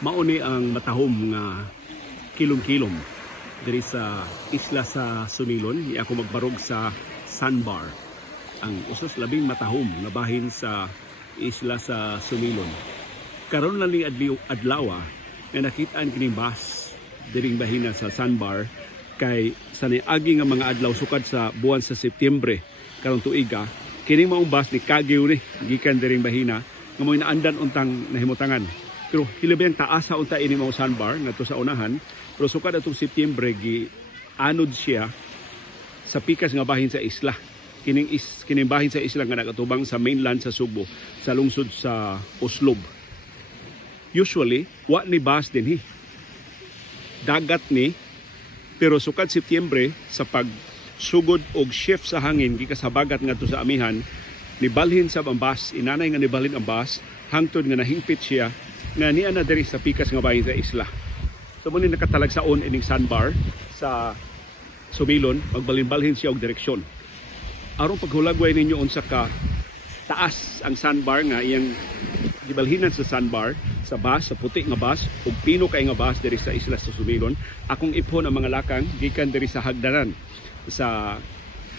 Mauni ang matahom nga kilom-kilom diri sa isla sa Sumilon. Ni ako magbarog sa sandbar, ang usos labing matahom nga bahin sa isla sa Sumilon. Karon lang ni adlaw nga nakitaan kining bus diring bahina sa sandbar kay sa niagi nga mga adlaw sukad sa buwan sa Setyembre karon tuiga kining maong bus ni Kagyo ni gikan diring bahina nga mo inaandan untang nahimutangan. Pero hilabing taasa unta ini mao sandbar ngadto sa unahan, pero sukad atong Setyembre gi anod siya sa pikas nga bahin sa isla. Kining bahin sa isla nga nagatubang sa mainland sa Subo, sa lungsod sa Oslob. Usually, wa ni bus dinhi. Dagat ni, pero sukad Setyembre sa pagsugod og shift sa hangin gikasabagat ngadto sa amihan, nibalhin sa ang bus, inanay nga nibalhin ang bus hangtod nga nahingpit siya nga niya na diri sa pikas nga bahin sa isla. So muna nakatalagsaon ining sandbar sa Sumilon, magbalin-balhin siya og direksyon. Aron paghulagway ninyo unsa ka taas ang sandbar nga iyang gibalhinan sa sandbar, sa bus, sa puti nga bus ug pino kay nga bus diri sa isla sa Sumilon. Akong ipon ang mga lakang gikan diri sa hagdanan sa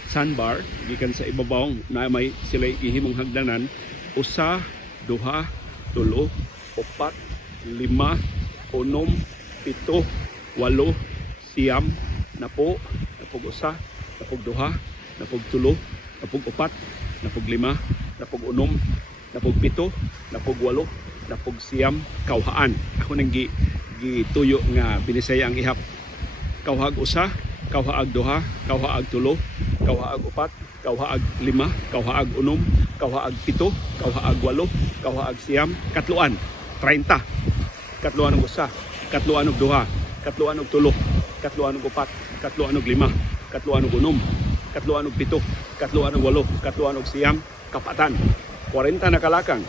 sandbar, gikan sa ibabaw na may sila ihimong hagdanan, usa, duha, tulo, upat, lima, unom, pito, walo, siyam, napo, napog usa, napog duha, napog tulo, napog upat, napog lima, napog unom, napog pito, napog walo, napog siyam, kawhaan. Ako nang gituyo nga binisaya ang ihap. Kawhaag usa, kawhaag duha, kawhaag tulo, kawhaag upat, kawhaag lima, kawhaag unom, kawhaag pito, kawhaag walo, kawhaag siyam, katluan. 30. Katluan og usa, katluan og duha, katluan og tulo, katluan og upat, katluan og lima, katluan og unom, katluan og pito, katluan og walo, katluan og siyam, kapatan. 40 na kalakang.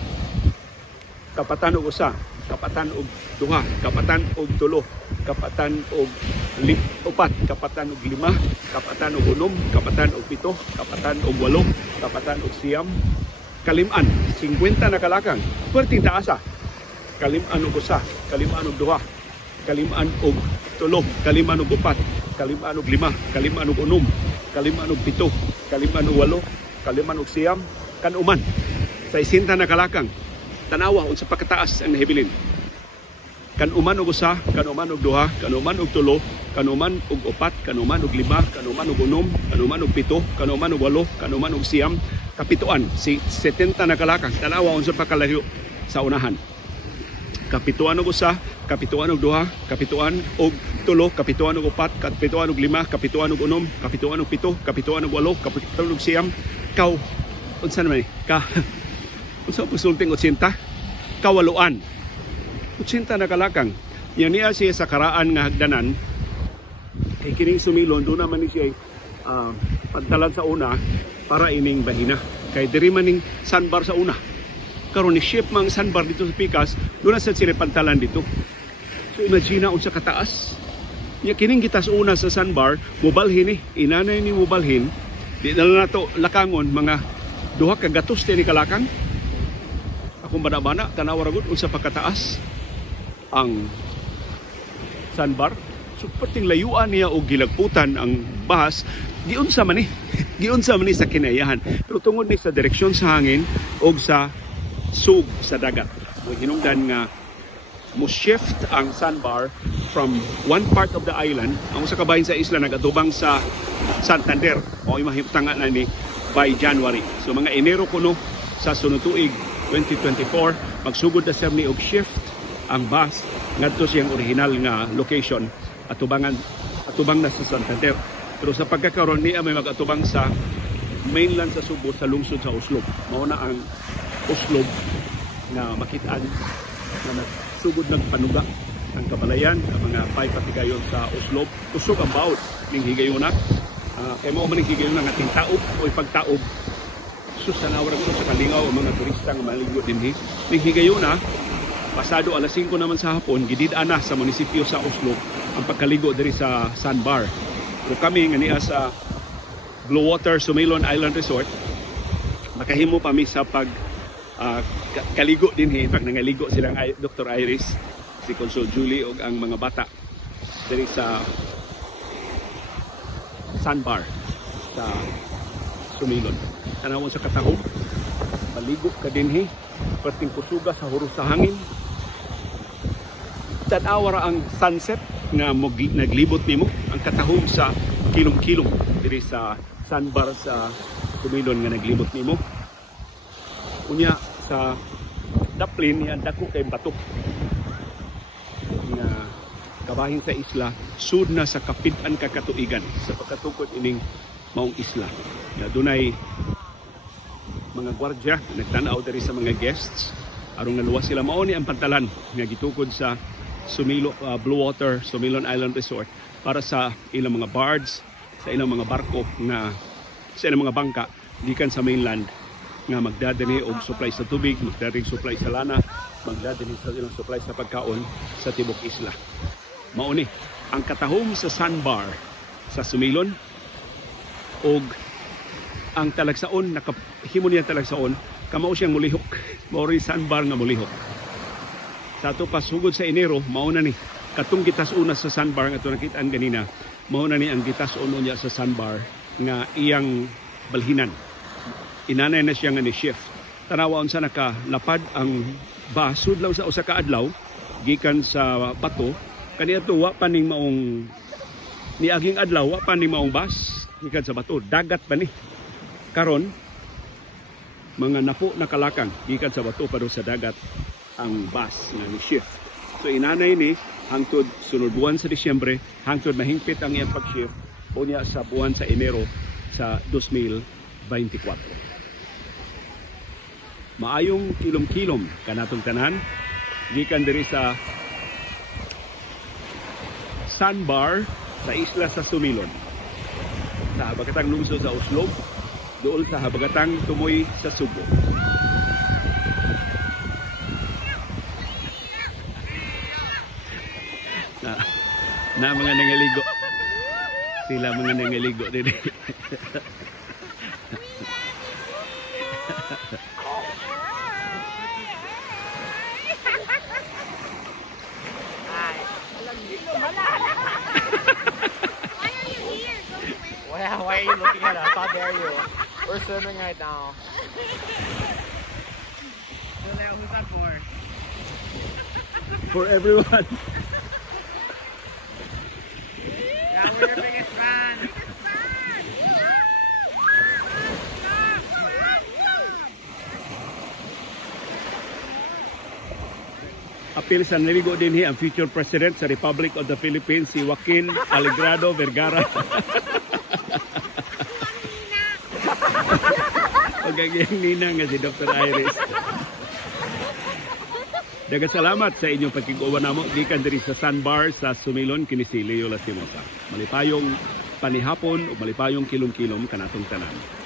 Kapatan og usa, kapatan og duha, kapatan og tulo, kapatan og upat, kapatan og lima, kapatan og unom, kapatan og pito, kapatan og walo, kapatan og siyam, kaliman. 50 na kalakang. Perting taasa. Kaliman og usa, kaliman og duha, kaliman og tulo, kaliman og upat, kaliman og lima, kaliman og unom, kaliman og pito, kaliman og walo, kaliman og siyam, kanuman. Sa 60 na kalakang. Tanawa unsa pa kataas ang nahibilin. Kanuman og usa, kanuman og duha, kanuman og tulo, kanuman og upat, kanuman og lima, kanuman og unom, kanuman og pito, kanuman og walo, kanuman og siyam, kapituan. Si 70 na kalakang. Tanawa unsa pa kalayo sa unahan. Kapituan og usa, kapituan og duha, kapituan og tulo, kapituan og upat, kapituan og lima, kapituan og unom, kapituan og pito, kapituan og walo, kapituan og siyam, unsa naman unsa pusulting 80? Kawaluan. 80 na kalakang. Yan niya siya sa karaan nga hagdanan. Kay kining Sumilon, doon naman siya pagtalan sa una para ining bahina. Kay diri maning sandbar sa una. Karon ni ship mang sandbar dito sa pikas, doon na sa sila pantalan dito. So imagine unsa kataas. Nya kining gitas una sa sandbar, mobalhin inanay ni mobalhin, di na nato lakangon mga duha ka gatos ni kalakang. Akong bana-bana tanaw ra gud unsa pa kataas ang sandbar. So perting layuan niya og gilagputan ang bahas, giunsa man giunsa man sa kinayahan. Pero tungod ni sa direksyon sa hangin og sa sug sa dagat. Hinungdan nga mo shift ang sandbar from one part of the island, ang sa kabahin sa isla nagatubang sa Santander. O imahimtangan na ni by January. So mga Enero kuno sa sunod tuig 2024 magsugod na siya ni og shift ang bus ngadto siyang original nga location atubang na sa Santander. Pero sa pagkakaroon niya may magatubang sa mainland sa Subo sa lungsod sa Oslob. Mao na ang Oslob na makitaan na nagsugod ng panuga ang kabalayan ang mga patigayon sa Oslob. Usog ang baot ning higayuna. Kaya mo maning higayuna nga tingtaob o ipagtaob. Susanawar ko sa kalingaw ang mga turista nga maligo dinhi. Ning higayuna pasado alas 5 naman sa hapon gidid-an na sa munisipyo sa Oslob ang pagkaligo diri sa sandbar. So kami nga niya sa Blue Water Sumilon Island Resort makahimo pa mi sa pag kaligo din pag nangaligo silang Dr. Iris si Consul Julie ug ang mga bata diri sa sandbar sa Sumilon. Tanawon sa katahom, maligo ka dinhi, perting kusuga sa huros sa hangin. Tanawa ra ang sunset nga naglibot nimo, ang katahom sa kilom-kilom diri sa sandbar sa Sumilon nga naglibot nimo. Unya sa daplin yan dako kay batok nga kabahin sa isla sud na sa kapit-an kakatuigan sa pagkatukod ining maong isla. Na dunay mga gwardiya nagtan-aw diri sa mga guests aron naluwas sila. Mao ni ang pantalan nga gitukod sa Blue Water Sumilon Island Resort para sa ilang mga barges, sa ilang mga barko na sa ilang mga bangka gikan sa mainland nga magdadani og supply sa tubig, magdadani supply sa lana, magdadani sa ilang supply sa pagkaon sa tibok isla. Mao ni ang katahom sa sandbar sa Sumilon og ang talagsaon nakahimo niya talagsaon kamao siyang mulihok. Mao ri sandbar nga mulihok. Sa ato pasugod sa Enero, mao na ni katong gitas-una sa sandbar nga ato nakitaan ganina, mao na ni ang gitas-uno niya sa sandbar nga iyang balhinan. Inanay na siya nga ni shift. Tanawa unsa nakalapad ang basud lang sa usa ka adlaw gikan sa bato. Kaniadto wa pa ning maong niaging adlaw wa pa ning maong bas gikan sa bato. Dagat pa ni. Karon mga napo nakalakang gikan sa bato padung sa dagat ang bus nga ni shift. So inanay ni hangtod sunod buwan sa Disyembre, hangtod mahingpit ang iyang pag-shift unya sa buwan sa Enero sa 2024. Maayong kilom-kilom kanatong tanan gikan diri sa sandbar sa isla sa Sumilon. Sa habagatang lungsod sa Oslo, dool sa habagatang tumoy sa Subo. Na mga nangaligo. Sila mga nangaligo din. Why are you looking at us? How dare you? We're swimming right now. Who's that for? For everyone. Yeah, we're your biggest fan. Apil sa naligo din ang future president sa Republic of the Philippines, si Joaquin Alegrado Vergara. O gagayang ninang nga si Dr. Iris. Daghang salamat sa inyong pagkiguban namo gikan diri sa sandbar sa Sumilon kini si Leo Lastimosa. Malipayong panihapon o malipayong kilom-kilom kanatong tanan.